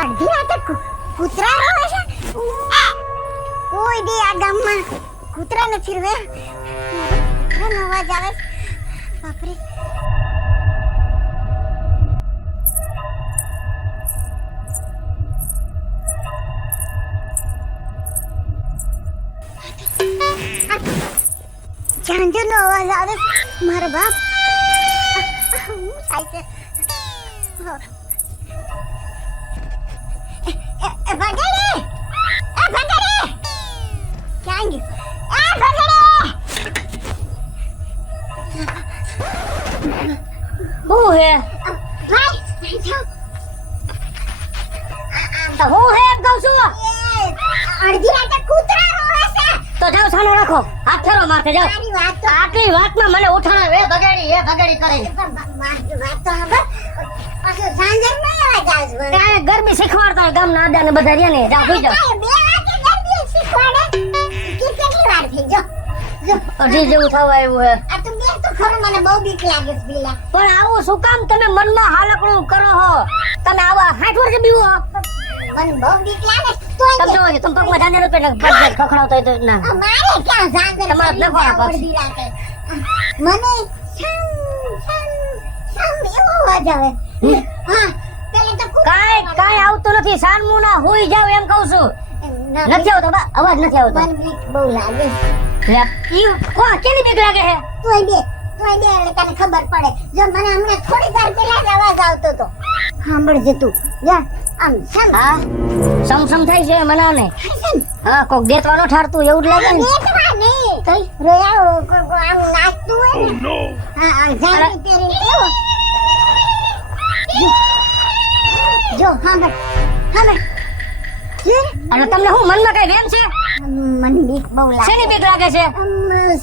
અડધી રાતે કૂતરા રોવે છે. કોઈ દી આ ગામમાં કૂતરા નથી રોવે. કૂતરાનો અવાજ આવે છે. બાપરે. ઝાંઝરનો અવાજ આવે છે. મારા બાપ શું થાય છે? ભગડે! ભગડે! ક્યાં ગયું? ભગડે! હું હે ભાઈ જાઓ. તો હું હે એમ કહું છું. અડધી રાતે કૂતરા રોવે છે. તો જાઓ સાનો રાખો, હાથ ફેરો માથે જાઓ. મારી વાત તો આટલી વાતમાં મને ઉઠાણા એ ભગાડી કરે. વાત તો સાંભળ. પાછો ઝાંઝરનો અવાજ આવે છે. કાંઈ ગરમી શીખવાડતા હોય ગામના આડા ને બધા રહ્યા ને. જાઓ સુઈ જાઓ. બે વાગે ગરબી શીખવાડે. કેટલી વાર થઈ જો અઢી જેવું થવા આવ્યું હે. આ તો બે તો ખરો મને બહુ બીક લાગે છે પેલા. પણ આવું શું કામ તમે મનમાં હાલકડું કરો હો? તમે આવા 60 વર્ષે બીવો મને બહુ બીક લાગે તોય તમે જોવો છો, તમે પગમાં જાને રૂપે ને પગ ખખડાવતો હોય તો ના. મારે ક્યાં ઝાંઝર તમારે પડી લખવાના જાય પાછું. અડધી રાતે. મને સમ એવો અવાજ આવે. હા પેલે તો કાંઈ આવતું નથી. સાનમું ના હોઈ જાવ એમ કહું છું. ના, નથી આવતો બા, અવાજ નથી આવતો. મને બીક બહુ લાગે. લે, ઈ કેની બીક લાગે હે? તોય બે એટલે તને ખબર પડે. જો મને હમણાં થોડી વાર પહેલા જ અવાજ આવતો તો. સાંભળજે તું. જા આમ સમ હા સમ થાય છે મને ને. હા કોક દેતવાનો ઠારતું એવું જ લાગે ને. દેતવા નહીં. કઈ રોયા આમ નાચતું હોય ને. હા આ ઝાંઝર પહેરીને કેવો. જો સાંભળ. અને તમને હું મનમાં કઈ વેમ છે? મને બીક બહુ લાગે. શેની બીક લાગે છે?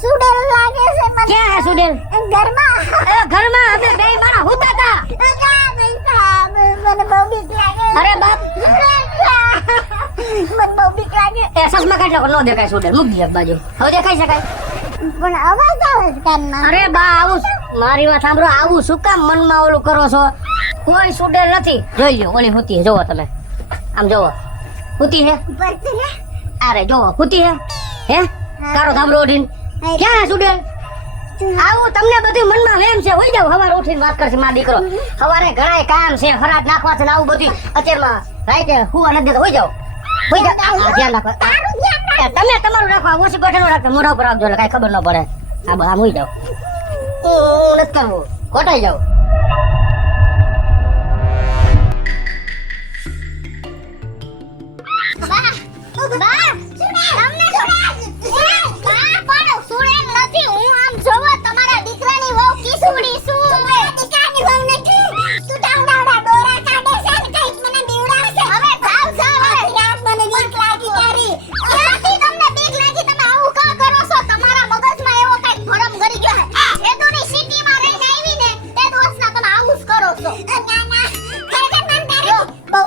સુડેલ લાગે છે મને. ક્યાં હે સુડેલ? ઘરમાં. ઘરમાં અમે બે માણા હુતા હતા. મને બહુ બીક લાગે. અરે બાપ, મને બહુ બીક લાગે. એ સસમા કાઢ નાખો, ન દેખાય સુડેલ. મૂકી દે એક બાજુ. હવે દેખાઈ શકાય? પણ અવાજ આવે છે કાનમાં. અરે બા આવું મારી વાત સાંભળો. આવું શું કામ મનમાં ઓલું કરો છો? કોઈ સુડેલ નથી. જોઈ લ્યો ઓલી હુતી હે. જોવો તમે આમ જોવો. હુતી હે. પડતું ને. અરે જોવો હુતી હે. હે કારો ધાબળો ઓઢીને. ક્યાં હે સુડેલ? આવું તમને બધું મનમાં વેમ છે. હોઈ જાવ સવારે ઉઠીને વાત કરશે મારો દીકરો. સવારે ઘણાય કામ છે, ફરાટ નાખવા છે ને આવું બધું. અત્યારમાં રાઈતે હુવા નથી દેતા. હોઈ જાવ. હોઈ જાવ. આ ધ્યાન રાખો. તારું ધ્યાન રાખ. તમે તમારું રાખો. ઓછી ગોઠેલું રાખો. મોઢા ઉપર રાખજો એટલે કાંઈ ખબર ન પડે. આમ હોઈ જાવ. હું નથી કરવું. કોટાઈ જાવ. બા, તમને સુડેલ. બા, પણ સુડેલ નથી. હું આમ જોવો તમારા દીકરાની વહુ કિસુડી છું. તમારા દીકરાની વહુ નથી. તું ડાવડા દોરા કાઢે છે ને કઈક મને બીવડાવે છે. હવે જાવ હવે. રાત મને બીક લાગી તારી. ક્યાંથી તમને બીક લાગી? તમે આવું કા કરો છો? તમારા મગજમાં એવો કઈક ભરમ ગરી ગયો છે. એદોની સિટીમાં રહીને આવી ને તે દોસ્તના તમે આવું જ કરો છો. ના ના. ખરેખર મન તારી. બહુ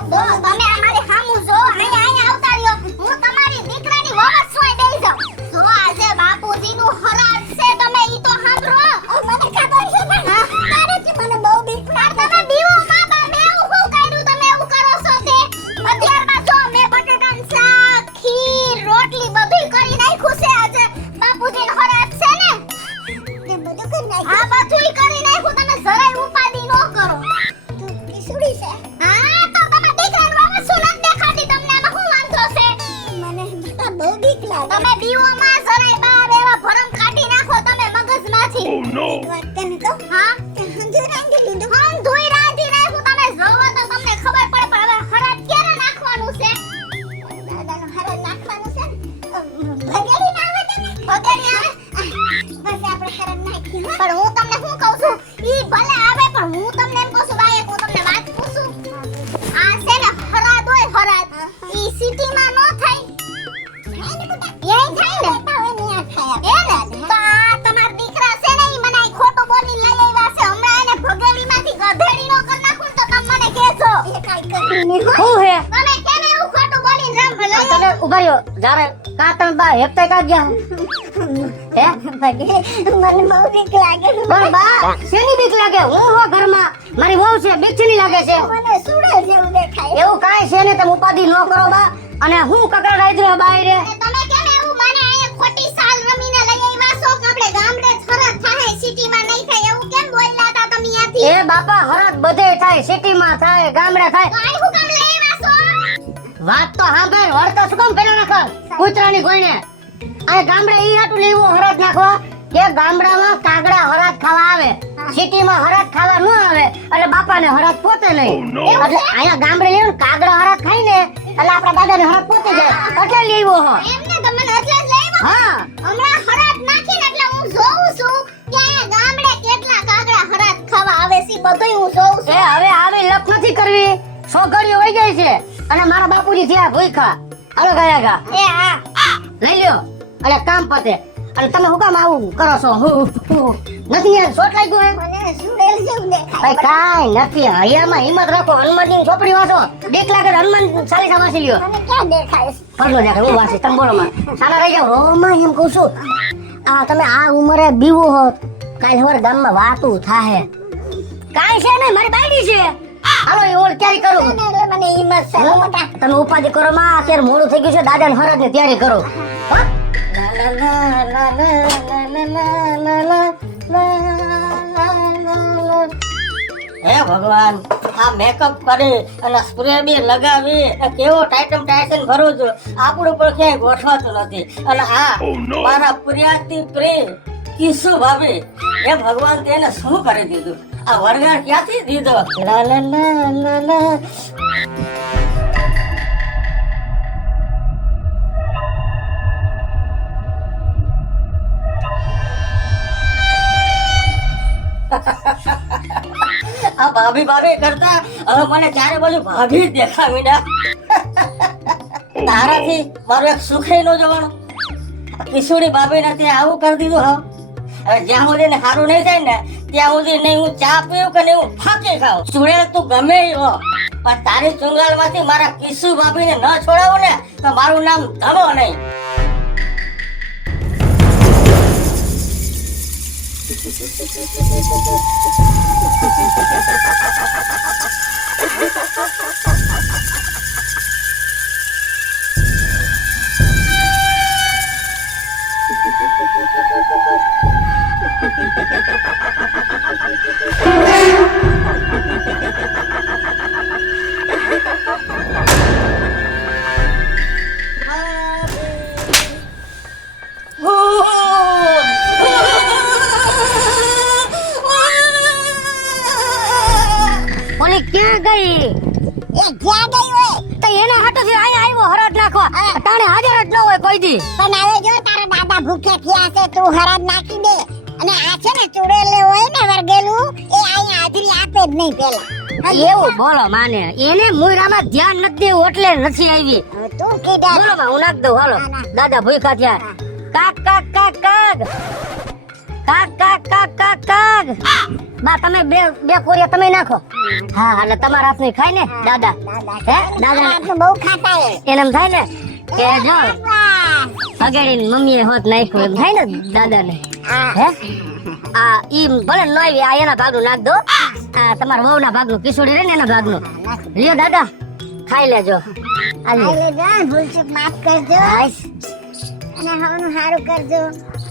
તમે અમારી સામું જો. અહીંયા આવતા રહ્યો. હું તમારી દીકરાની વહુ જ છું. બેસી જાવ. જો આજે બાપુજીનું હરાજ છે. તમે ઈ તો સાંભળો. મને ખબર છે પણ તારેથી મને બહુ બીક લાગે. તમે બીવો માં બા મેં એવું કાઢ્યું તમે એવું કરો છો તે. અત્યારમાં જો મેં બટેટાનું શાક, ખીર, રોટલી બધું કરી નાખ્યું છે. આજે બાપુજીનું હરાજ છે ને. તે બધું કરી નાખ્યું. હા બધું કરી નાખ્યું. તમે જરાય ઉપાદી ન કરો. તું કિસુડી છે. હા તો તમે દીકરાનું વાવા શું નથી દેખાતી? તમને આમાં શું વાંધો છે? મને બહુ બીક લાગે. તમે બીવો માં જરાય બાર એવા ભરમ કાઢી નાખો તમે મગજમાંથી. એક વાત તને કહું. હા હંધુઈ રાંધી લીધું. હંધુઈ રાંધી નાખ્યું. તમે જોવો તો તમને ખબર પડે. પણ હવે હરાજ ક્યારે નાખવાનું છે? દાદાનું હરાજ નાખવાનું છે ને. ભગેડી ના આવે તને? ભગેડી આવે. બસ આપણે હરાજ નાખી. પણ હું તમને શું કહું છું? ઈ ભલે આવે પણ હું તમને એમ કહું છું બાય હું તમને વાત પૂછું. આ છે ને હરાજ હોય હરાજ. ઈ સિટીમાં નો થાય. યહી થાય ને. એ ને તો આ તમારા દીકરા છે ને ઈ મને આ ખોટું બોલી લઈ આવ્યા છે. હમણાં એને ભગેડીમાંથી ગધેડી નો કરી નાખું ને તો તમે મને કહેજો. એ કાઈ કરી નહીં. હું હે? તમે કેમ એવું ખોટું બોલીને રમ ભલે? તમે ઉભા રહ્યો. જારે કા તમે બા હેપતા કા ગયા? હે મને બહુ બીક લાગે છે. પણ બા શેની બીક લાગે? હું હો ઘરમાં મારી વહુ છે બીકની લાગે છે મને સુડેલ જેવું દેખાય. એવું કાંઈ છે ને તમે ઉપાધિ ન કરો બા અને હું કકડ રાઈદ્રો બાયરે અને તમે કેમ એવું મને અહીંયા ખોટી સાલ રમીને લઈ આવ્યા છો કે આપણે ગામડે જ ફરજ થાય સિટીમાં નહીં થાય એવું કેમ બોલ્યા હતા તમે ત્યાંથી? એ બાપા હરત બધે થાય સિટીમાં થાય ગામડે થાય તો અહીં હું કામ લઈ આવ્યા છો? વાત તો સાંભળ વળતો શું કામ પેલો નખર કૂતરાની ગોઈને આ ગામડે ઈ હાટું લેવું હરત નાખવા કે ગામડામાં કાગડા હરાત ખાવા આવે સિટીમાં હરાત ખાવા ન આવે એટલે બાપાને હરાત પોતે નહીં એટલે અહીંયા ગામડે લેવું ને કાગડા હરાત ખાઈ ને એટલે આપણા દાદાને હરાત પોતે જાય એટલે લેવો હો એમને તમને એટલે જ લઈ આવ્યા? હા હમણાં હરાત નાખીને એટલે હું જોઉં છું કે અહીંયા ગામડે કેટલા કાગડા હરાત ખાવા આવે છે બધુંય હું જોઉં એ છું. હવે આવી લપ નથી કરવી છોકરીઓ વહી જાય છે અને મારા બાપુજી થયા ભૂખા હાલો ગયા ગા એ હા લઈ લ્યો એટલે કામ પતે અને તમે હું કામ આવું કરો છો નથી યાર શોટ લાગ્યું હે મને સુડેલ જેવું દેખાય. ભાઈ કાંઈ નથી હૈયામાં હિંમત રાખો હનુમાનજીની ચોપડી વાંચો દેખ લાગે તો હનુમાન ચાલીસા વાંચી લ્યો મને ક્યાં દેખાય છે? ફરલો દેખે હું વાંચી તમે બોલો માં સાના રહી જાવ રોમાં એમ કહું છું આ તમે આ ઉંમરે બીવું હોત કાલ સવારે ગામમાં વાતું થાહે કાંઈ છે નહીં મારી બાયડી છે હાલો એ ઓળ ક્યારે કરું એટલે મને હિંમત છે હો મોટા. તમે ઉપાધિ કરો માં અત્યારે મોડું થઈ ગયું છે દાદાને હરાજની તૈયારી કરો હો? હે ભગવાન આ મેકઅપ કરી અને સ્પ્રે બી લગાવી કેવો ટાઇટમ ટાઇટન ભરું છું આપણું પણ ક્યાંય ગોઠવાતું નથી અને આ મારા પ્રિયાતી પ્રેમ કિસ્સુ ભાભી હે ભગવાન તેને શું કરી દીધું આ વરગાડ ક્યાંથી દીધો લા લા લા લા લા આ ભાભી ભાભી કરતા હવે મને ચારે બાજુ ભાભી જ દેખા મીડા તારાથી મારું એક સુખે નો જવાનું કિશોરી ભાભી નથી આવું કરી દીધું હા હવે જ્યાં સુધી ને સારું નહીં થાય ને ત્યાં સુધી નહીં હું ચા પીવું કે નહીં હું ફાંકી ખાઉં સુડેલ તું ગમે ઈ હો પણ તારી ચુંગાલ માંથી મારા કિશુ ભાભીને ન છોડાવું ને તો મારું નામ ધમો નહીં ઓલી ક્યાં ગઈ એ ક્યાં ગઈ હોય? તો એના હાટુથી અહીંયા આવ્યો હરાજ નાખવા તાણે હાજર જ ન હોય કોઈ દી પણ હવે જો તારા દાદા ભૂખ્યા થયા છે તું હરાજ નાખી દે અને આ છે ને ચૂડેલ હોય ને વર્ગેલું એ અહીંયા હાજરી આપે જ નહીં પેલા. એવું બોલો માને એને મુયરામાં ધ્યાન નથી દેવું એટલે નથી આવી હવે તું કીધા બોલો માં હું નાખ દઉં હાલો ના, ના. દાદા ભૂખા થયા કાક કાક કાક કાક કાક કાક કાક કાક કાક બા તમે બે કોરિયા તમે નાખો હા એટલે તમારા હાથની ખાય ને દાદા હે દાદા આટલું બહુ ખાતા હે. એને એમ થાય ને કે જો વાહ. અગેડી મમ્મીએ હોત નાખ્યું એમ થાય ને દાદાને આ હે આ ઈ ભલે ન આવી આ એના ભાગનું નાખ દો આ તમારા વહુના ભાગનું કિશોરી રે ને એના ભાગનું લ્યો દાદા ખાઈ લેજો આલી આલે જા ભૂલચૂક માફ કરજો આઈશ અને હવનું સારું કરજો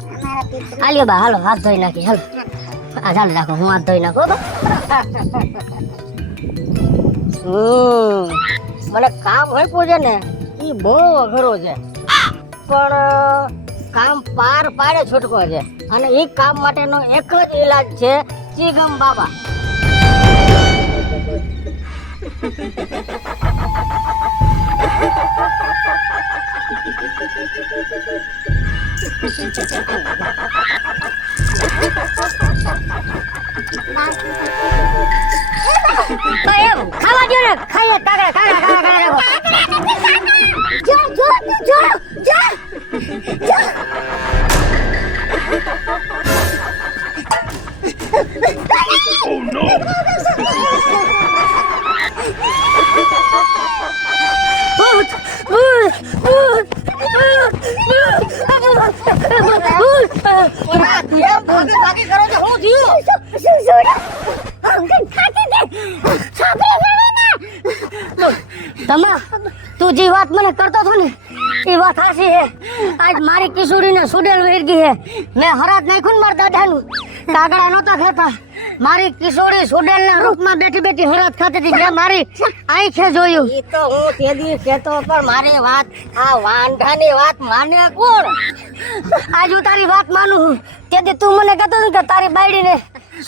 અમારા પિતૃ આલ્યો બા હાલો હાથ ધોઈ નાખી હાલો આ ચાલ રાખો હું હાથ ધોઈ નાખો બા મને કામ હોય પૂછે ને ઈ બહુ અઘરો છે પણ કામ પાર પાડે છૂટકો છે અને એ કામ માટેનો એક જ ઈલાજ છે ચીગમ બાબા તો એમ ખાવા દો ને ખાઈએ કાગડા કાગડા કાગડા કાગડા જો જો જો જો ભાગી કરો છો હું થયું શું શું અંકલ ખાતે દે તમા તું જે વાત મને કરતો હતો ને એ વાત સાચી હે. આજ મારી કિશોરીને સુડેલ વેરગી હે. મેં હરાજ નાખ્યું ને મારા દાદાનું કાગડા નહોતા ખાતા. મારી કિશોરી સુડેલના રૂપમાં બેઠી બેઠી હરાજ ખાતી હતી. મેં મારી આંખે જોયું. એ તો હું તે દી કહેતો પણ મારી વાત આ વાંઢાની વાત માને કોણ? આજ હું તારી વાત માનું છું. તે દી તું મને કહેતો હતો કે તારી બાયડીને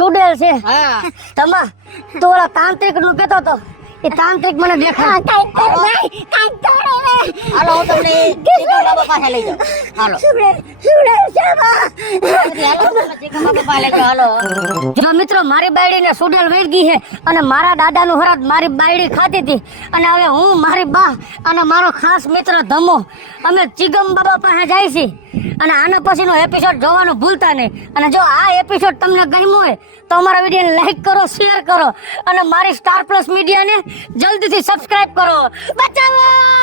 સુડેલ છે. હા તમા તું ઓલા તાંત્રિક નું કહેતો હતો. એ તાંત્રિક મને દેખાય. હાલો હું તમને ચીકુ બાબા પાસે લઈ જાઉં. હાલો જો મિત્રો મારી બાયડીને સુડેલ વહી ગઈ છે અને મારા દાદાનું હરાજ મારી બાયડી ખાતી હતી. અને હવે હું મારી બા અને મારો ખાસ મિત્ર ધમો અમે ચીગમ બાબા પાસે જાય છે. અને આના પછીનો એપિસોડ જોવાનું ભૂલતા નહીં. અને જો આ એપિસોડ તમને ગમ્યો હોય તો અમારા વિડીયોને લાઈક કરો, શેર કરો અને મારી સ્ટાર પ્લસ મીડિયાને જલ્દીથી સબસ્ક્રાઇબ કરો. બચાવો.